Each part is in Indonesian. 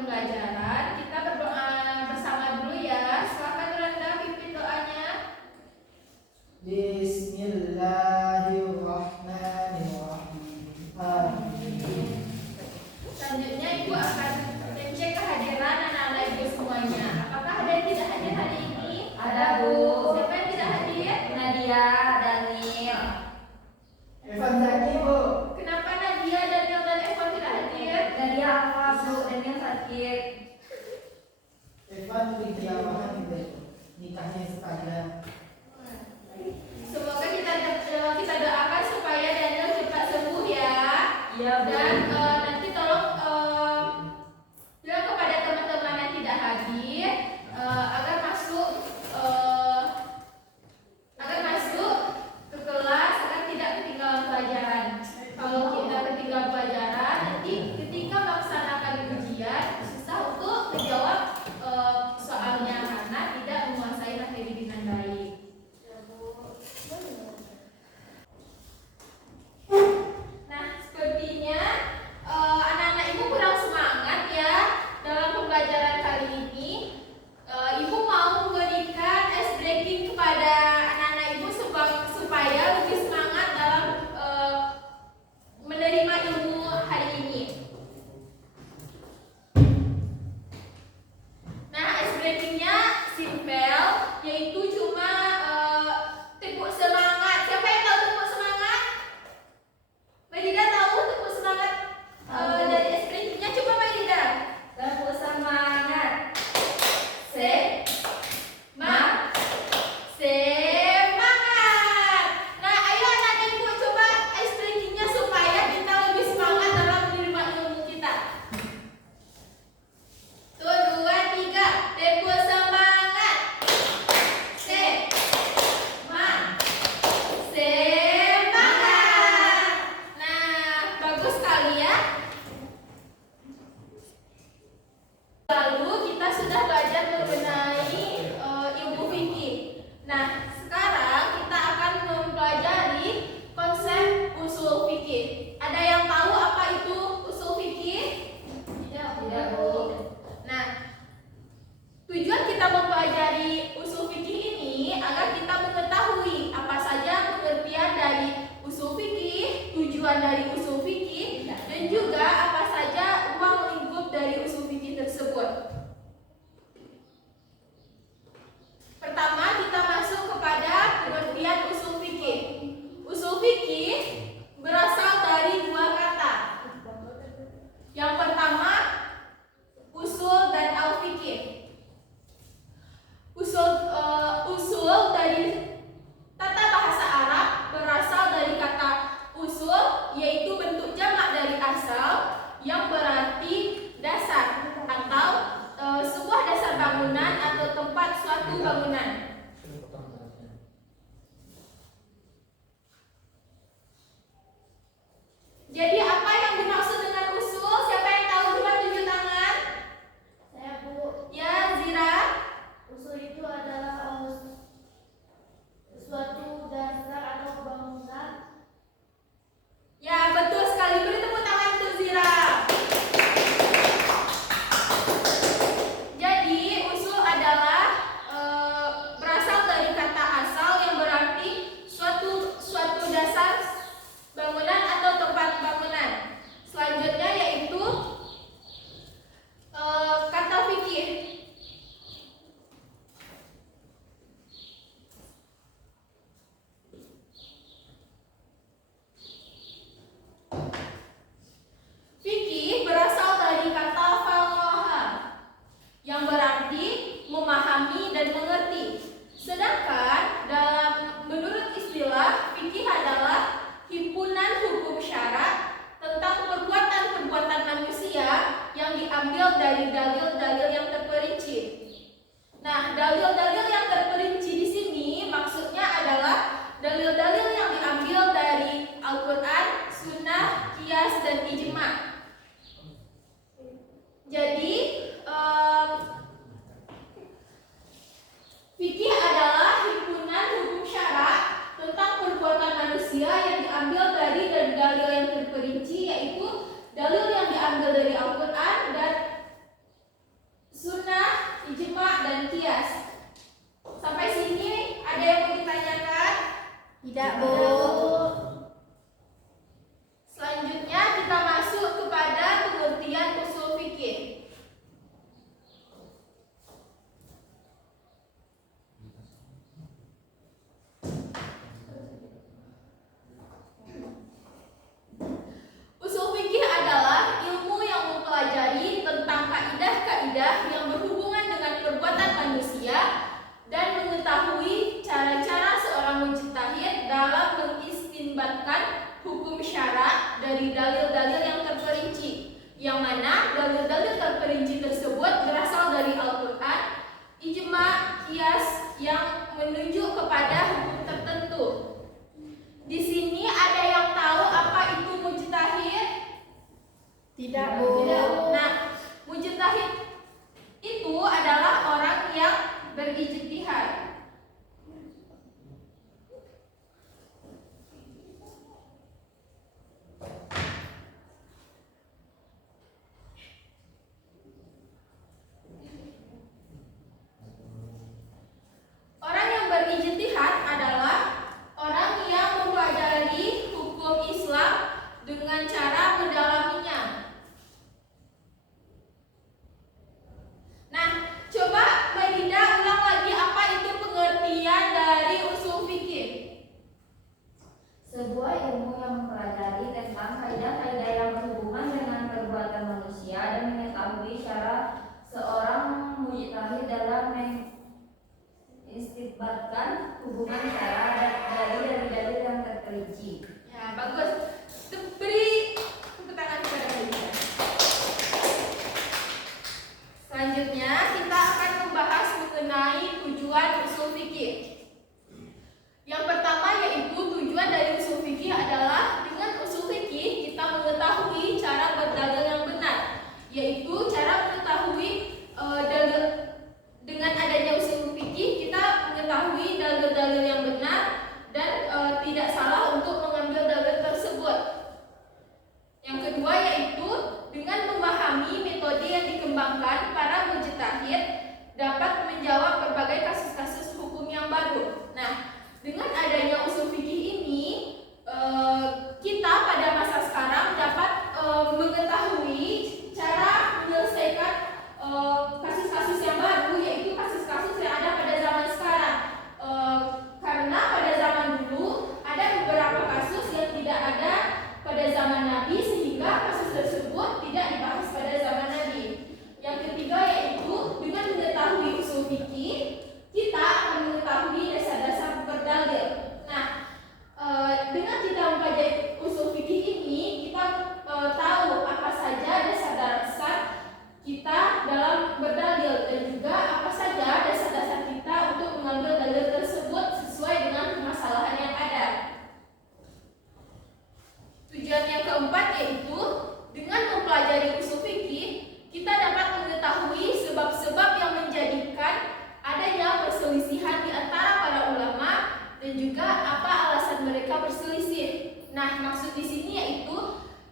pembelajaran, kita berdoa bersama dulu ya. Silakan Randa pimpin doanya. Bismillahirrahmanirrahim. Amin. Selanjutnya Ibu akan mengecek kehadiran anak-anak Ibu semuanya. Apakah ada yang tidak hadir hari ini? Ada, Bu. Siapa yang tidak hadir? Nadia, Daniel. Evan Zaki, Bu. Kenapa Nadia, Daniel, dan Evan tidak hadir? Nadia apa, Bu? Daniel sakit. Evan dijamahan gitu. Nikahnya sekalian. Semoga kita doakan supaya Daniel cepat sembuh ya. Iya, Bu. Dan nanti tolong bilang kepada teman-teman yang tidak hadir agar masuk ke kelas agar tidak ketinggalan pelajaran. Kalau kita ketinggalan pelajaran, nanti ketika melaksanakan ujian susah untuk menjawab soalnya karena tidak menguasai materi dengan baik. Nah, sepertinya anak-anak Ibu kurang semangat ya dalam pembelajaran kali ini. Ibu mau memberikan ice breaking kepada anak-anak Ibu supaya lebih semangat dalam menerima ilmu hari ini. Nah, ice breakingnya simpel, yaitu cuma tepuk semangat. Siapa yang tahu tepuk semangat? Maida tahu tepuk semangat dari ice breakingnya? Coba Maida. Tepuk semangat. Semangat. Nah, ayo anak-anak Ibu coba ice breakingnya supaya kita lebih semangat dalam menerima ilmu kita. 1, 2, 3, tepuk semangat. Semangat. Nah, bagus sekali ya. Lalu kita sudah belajar mengenai ilmu fikih. Nah, sekarang kita akan mempelajari konsep usul fikih. Ada yang tahu apa itu usul fikih? Tidak, Bu. Nah, tujuan kita mempelajari usul fikih ini agar kita mengetahui apa saja pengertian dari usul fikih, tujuan dari usul fikih, dan juga apa saja ruang lingkup dari usul fikih tersebut. Pertama, kita masuk kepada pengertian usul fikih. Usul fikih berasal dari dua kata. Yang pertama, usul dan al-fikih. Usul dari tata bahasa Arab berasal dari kata usul, yaitu bentuk jamak dari asal yang berarti dasar atau sebuah dasar bangunan atau tempat suatu bangunan. Jadi apa yang dimaksud dengan usul? Siapa yang tahu? Coba tunjuk tangan. Saya, Bu. Ya, Zira. Usul itu adalah suatu dasar atau bangunan. Ya, betul sekali. Beri tepuk tangan untuk Zira. Jadi, usul adalah berasal dari kata asal yang berarti suatu dasar bangunan atau tempat bangunan. Selanjutnya yaitu kata fikih. Fikih berasal dari kata faqaha yang berarti memahami dan mengerti. Sedangkan menurut istilah fikih adalah himpunan hukum syarak tentang perbuatan-perbuatan manusia yang diambil dari dalil-dalil yang terperinci. Nah, dalil-dalil yang terperinci di sini maksudnya adalah dalil-dalil yang diambil dari Al-Quran, Sunnah, Qiyas, dan Ijma'. Jadi, fikih adalah himpunan hukum syarak tentang perbuatan manusia yang diambil dari dalil yang terperinci, yaitu dalil yang diambil dari Al-Quran dan mengetahui cara seorang mujtahid dalam mengistinbatkan hubungan cara dari dalil yang terperinci. Ya, bagus. Beri tepuk tangan kepada kalian. Selanjutnya kita akan membahas mengenai tujuan usul fikih. Yang pertama yaitu tujuan dari usul fikih adalah dengan usul fikih kita mengetahui cara berdalil yang benar, yaitu cara mengetahui dengan adanya usul fikih kita mengetahui dalil-dalil yang benar dan tidak salah untuk mengambil dalil tersebut. Yang kedua yaitu dengan memahami metode yang dikembangkan para mujtahid dapat menjawab berbagai kasus-kasus hukum yang baru. Nah, dengan adanya usul fikih ini kita pada masa sekarang dapat mengetahui cara menyelesaikan kasus-kasus yang baru, yaitu kasus-kasus yang ada pada zaman sekarang. Karena pada zaman dulu ada beberapa kasus yang tidak ada pada zaman Nabi, sehingga kasus tersebut tidak dibahas pada zaman Nabi. Yang ketiga yaitu dengan mengetahui usul fikih kita akan mengetahui dasar-dasar berdalil. Nah, dengan kita mempelajari usul fikih ini kita tahu apa saja dasar-dasar kita dalam berdalil dan juga apa saja dasar-dasar kita untuk mengambil dalil tersebut sesuai dengan permasalahan yang ada. Tujuan yang keempat yaitu dengan mempelajari usul fikih kita dapat mengetahui sebab-sebab yang menjadikan adanya perselisihan di antara para ulama dan juga apa alasan mereka berselisih. Nah, maksud di sini yaitu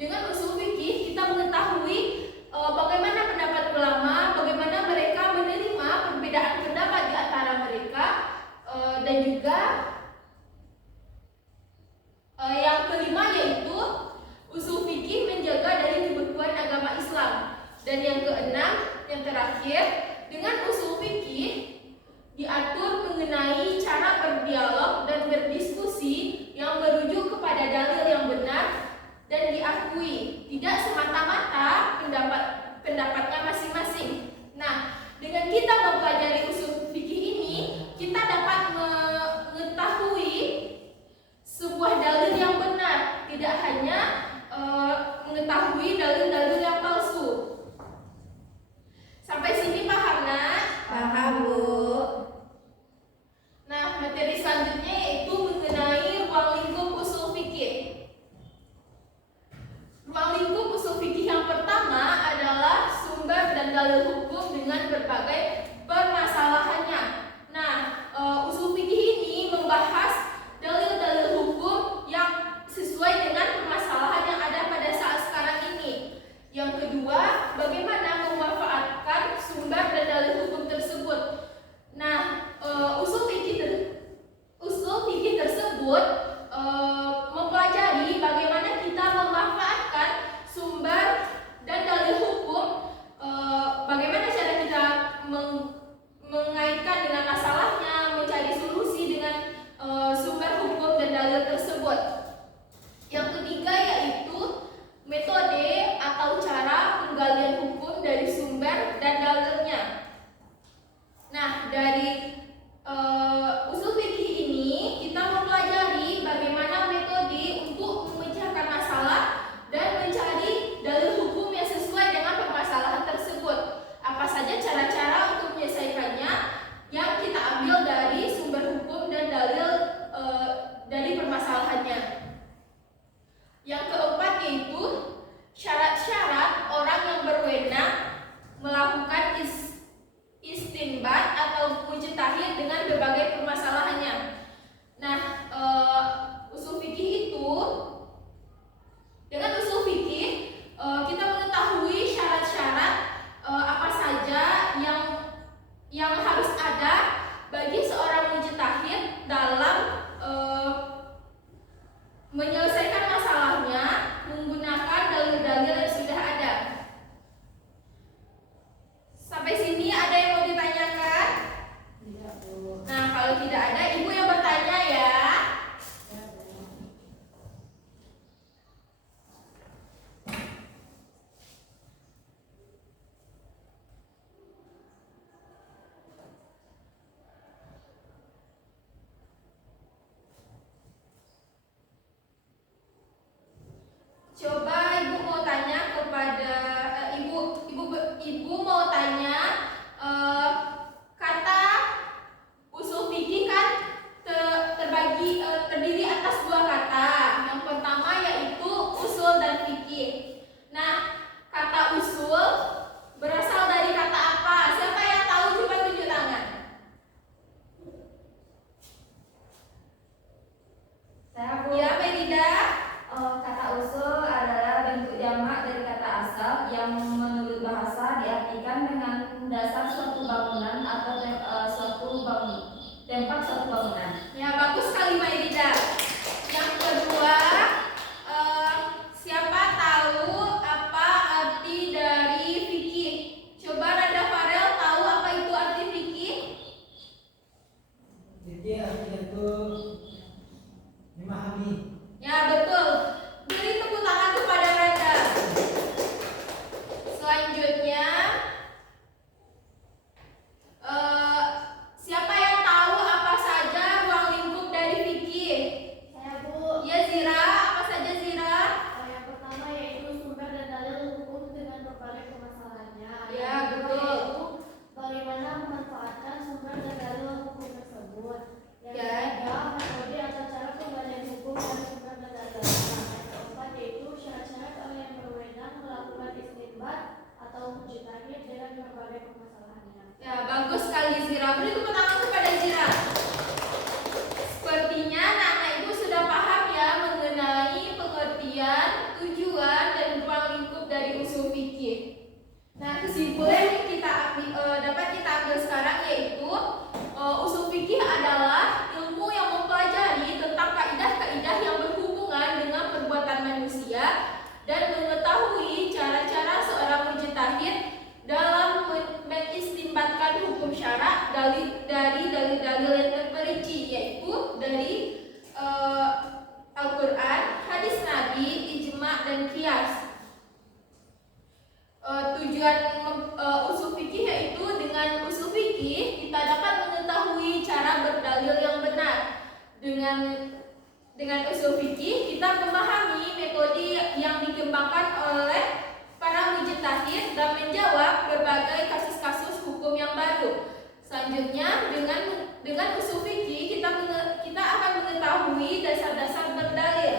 dengan usul fikih kita mengetahui bagaimana pendapat ulama, bagaimana mereka menerima perbedaan pendapat di antara mereka, dan juga yang kelima yaitu usul fikih menjaga dari kebekuan agama Islam. Dan yang keenam, yang terakhir, dengan usul fikih diatur mengenai cara berdialog dan berdiskusi yang merujuk kepada dalil yang benar dan diakui, tidak semata-mata pendapatnya masing-masing. Nah, dengan kita mempelajari usul fikih ini, kita dapat mengetahui sebuah dalil yang benar, tidak hanya mengetahui dalil-dalil yang palsu. Sampai sini paham, nak? Paham, Bu. Nah, materi selanjutnya yaitu mengenai ruang lingkup usul fikih. Ruang lingkup usul fikih yang pertama adalah sumber dan dalil hukum dengan berbagai permasalahannya. Nah, usul fikih ini membahas dalil-dalil hukum yang sesuai dengan permasalahan yang ada pada saat sekarang ini. Yang kedua, bagaimana memanfaatkan sumber dan dalil hukum tersebut. Nah, usul fikih tersebut mempelajari bagaimana kita memanfaatkan sumber dan dalil hukum, bagaimana cara kita mengaitkan dengan masalahnya, mencari solusi dengan sumber hukum dan dalil tersebut. Yang ketiga yaitu metode atau cara penggalian hukum dari sumber dan dalilnya. Nah, dari usul fikih ini kita mempelajari bagaimana metode untuk memecahkan masalah dan mencari dalil hukum yang sesuai dengan permasalahan tersebut. Apa saja cara-cara untuk menyelesaikannya yang kita ambil dari sumber hukum dan dalil dari permasalahannya. Yang keempat yaitu syarat-syarat orang yang berwenang melakukan istinbat atau Ibu mau tanya, kata usul fikih kan terdiri atas dua kata. Yang pertama yaitu usul dan fikih. Nah, kata usul berasal dari kata apa? Siapa yang tahu coba tunjuk tangan. Saya Bu. Ya, Merida. Kata usul adalah bentuk jamak dari kata asal yang menurut bahasa diartikan dengan dasar suatu bangunan atau tempat suatu bangunan. Ya, bagus sekali Merida. Yang kedua, siapa tahu apa arti dari fikih? Coba Nada Farel tahu apa itu arti fikih? Jadi artinya itu memahami. Ya, betul. Beri tepuk tangan kepada Nada. Selanjutnya, siapa yang tahu apa saja ruang lingkup dari fikih? Saya Bu. Ya, Zira, apa saja Zira? Yang pertama yaitu sumber dan dalil hukum dengan berbagai permasalahannya. Ya, Yang kedua betul. yaitu bagaimana memanfaatkan sumber dan dalil hukum tersebut. Yang Ya. ketiga, metode atau cara pembalian hukum dari sumber dan dalilnya. Yang keempat yaitu syarat-syarat orang yang berwenang melakukan istinbat atau mujtahid dengan berbagai permasalahannya. Ya, bagus sekali Zira. Beri tepuk tangan kepada Zira. Sepertinya anak-anak ibu sudah paham ya mengenai pengertian, tujuan, dan ruang lingkup dari usul fikih. Nah, kesimpulan yang dapat kita ambil sekarang yaitu usul fikih adalah ilmu yang mempelajari tentang kaidah-kaidah yang berhubungan dengan perbuatan manusia dan mengetahui cara-cara seorang mujtahid dalam mengistinbatkan hukum syara dari dalil-dalil yang terperinci, yaitu dari Al-Quran, hadis Nabi, ijma, dan qiyas. Tujuan usul fikih yaitu dengan usul fikih kita dapat mengetahui cara berdalil yang benar. Dengan usul fikih kita memahami metode yang dikembangkan oleh para mujtahid dan menjawab berbagai kasus-kasus hukum yang baru. Selanjutnya dengan usul fikih kita akan mengetahui dasar-dasar berdalil.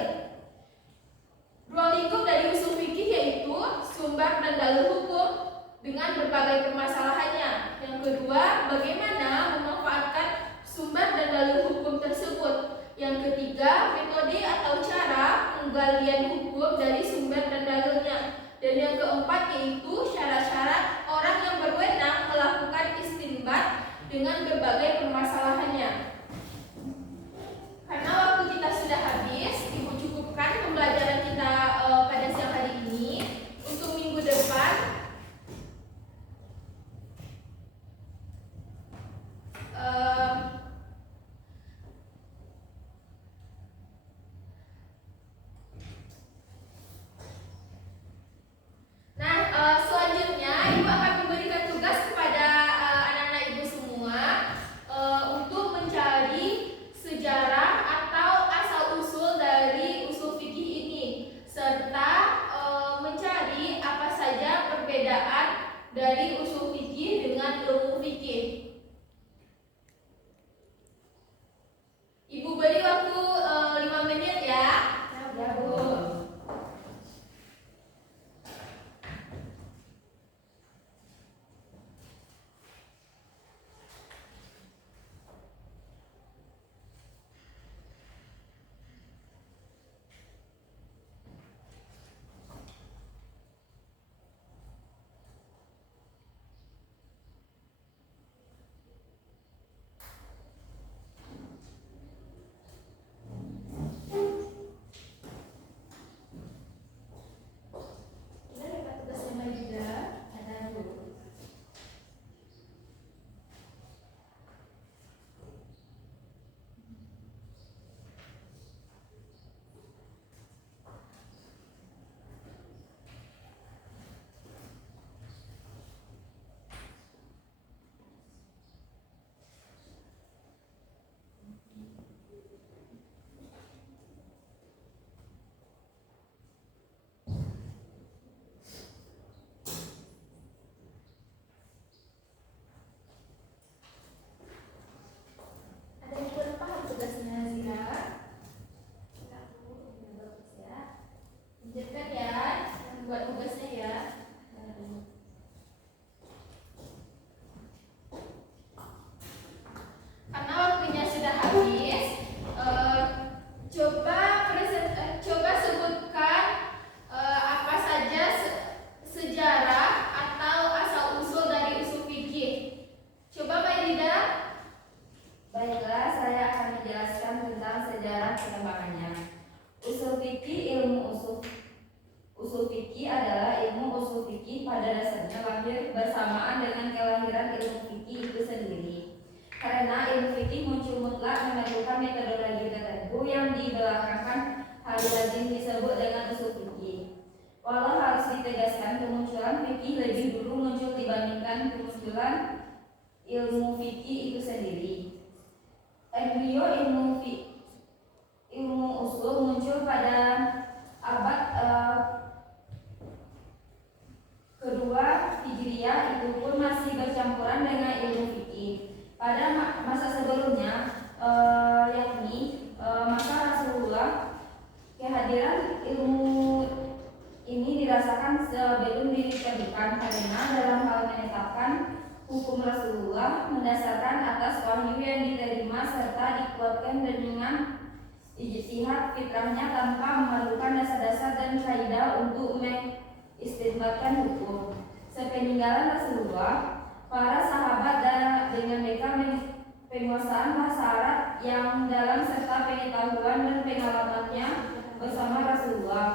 Ruang lingkup dari usul fikih yaitu sumber dan dalil hukum dengan berbagai permasalahannya. Yang kedua, bagaimana memanfaatkan sumber dan dalil hukum tersebut. Yang ketiga, metode atau cara penggalian hukum dari sumber dan dalilnya. Dan yang keempat yaitu syarat-syarat orang yang berwenang melakukan istinbat dengan berbagai permasalahannya. Karena waktu kita sudah habis, Ibu cukupkan pembelajaran kita pada siang hari ini. Untuk minggu depan, selanjutnya Ibu akan memberikan tugas kepada anak-anak Ibu semua untuk mencari sejarah atau asal-usul dari usul fikih ini, serta mencari apa saja perbedaan dari usul fikih dengan ilmu fikih. Ibu beri waktu 5 menit ya. Ya Bu. bersamaan dengan kelahiran ilmu fikih itu sendiri. Karena ilmu fikih muncul mutlak memerlukan metodologi tertentu yang dibelakangkan hal lazim disebut dengan usul fikih. Walau harus ditegaskan kemunculan fikih lebih dulu muncul dibandingkan kemunculan ilmu fikih itu sendiri. Embryo ilmu usul muncul pada abad kedua Hijriah, itu pun masih bercampuran dengan ilmu fikih. Pada masa sebelumnya, yakni masa Rasulullah, kehadiran ilmu ini dirasakan sebelum diterbitkan, karena dalam hal menetapkan hukum Rasulullah mendasarkan atas wahyu yang diterima serta dikuatkan dengan ijtihad fitrahnya tanpa memerlukan dasar-dasar dan kaidah untuk mengistinbatkan hukum. Sepeninggalan Rasulullah, para sahabat dengan mereka penguasaan bahasa Arab yang dalam serta pengetahuan dan pengalamannya bersama Rasulullah,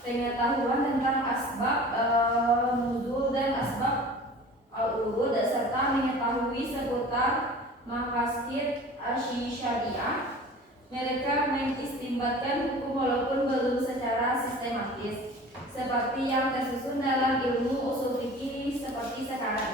pengetahuan tentang asbab nuzul dan asbab al-urud serta mengetahui seputar maqasid syariah. Mereka mengistinbatkan hukum walaupun belum secara sistematis, seperti yang tersusun dalam ilmu usul fikih seperti sekarang.